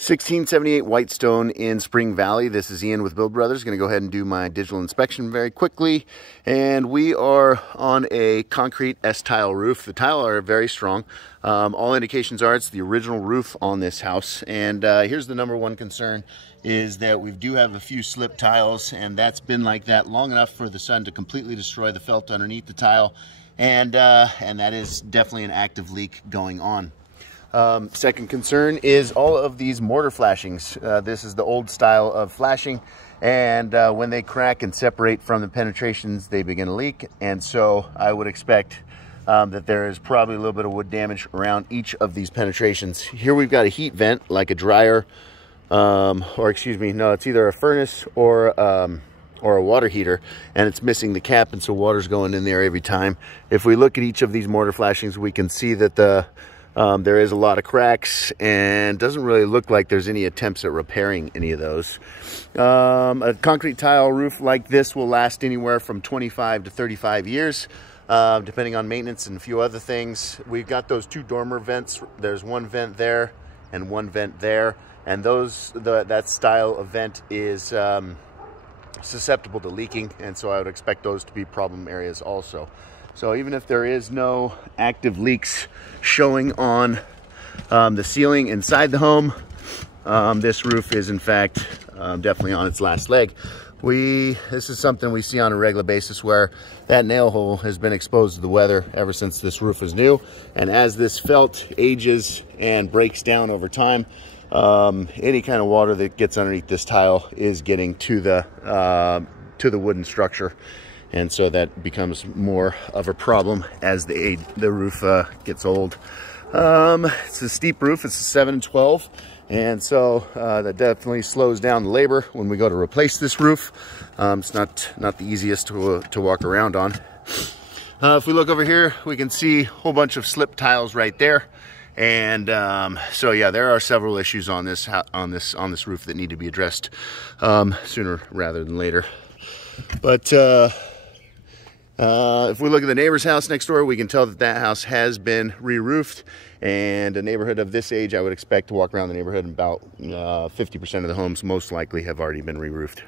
1678 Whitestone in Spring Valley. This is Ian with Build Brothers. Going to go ahead and do my digital inspection very quickly. And we are on a concrete S-tile roof. The tile are very strong. All indications are it's the original roof on this house. And here's the number one concern is that we do have a few slip tiles, and that's been like that long enough for the sun to completely destroy the felt underneath the tile. And that is definitely an active leak going on. Second concern is all of these mortar flashings. This is the old style of flashing, and when they crack and separate from the penetrations, they begin to leak. And so I would expect that there is probably a little bit of wood damage around each of these penetrations. Here we've got a heat vent, like a dryer, or excuse me, no, it's either a furnace or a water heater, and it's missing the cap, and so water's going in there every time. If we look at each of these mortar flashings, we can see that there is a lot of cracks, and doesn't really look like there's any attempts at repairing any of those. A concrete tile roof like this will last anywhere from 25 to 35 years, depending on maintenance and a few other things. We've got those two dormer vents. There's one vent there and one vent there, and that style of vent is susceptible to leaking, and so I would expect those to be problem areas also. So even if there is no active leaks showing on the ceiling inside the home, this roof is in fact definitely on its last leg. This is something we see on a regular basis, where that nail hole has been exposed to the weather ever since this roof is new. And as this felt ages and breaks down over time, any kind of water that gets underneath this tile is getting to the wooden structure. And so that becomes more of a problem as the roof gets old. It's a steep roof. It's a 7 and 12. And so that definitely slows down the labor when we go to replace this roof. It's not the easiest to walk around on. If we look over here, we can see a whole bunch of slip tiles right there. And so yeah, there are several issues on this roof that need to be addressed sooner rather than later. But if we look at the neighbor's house next door, we can tell that house has been re-roofed, and a neighborhood of this age, I would expect to walk around the neighborhood, and about 50% of the homes most likely have already been re-roofed.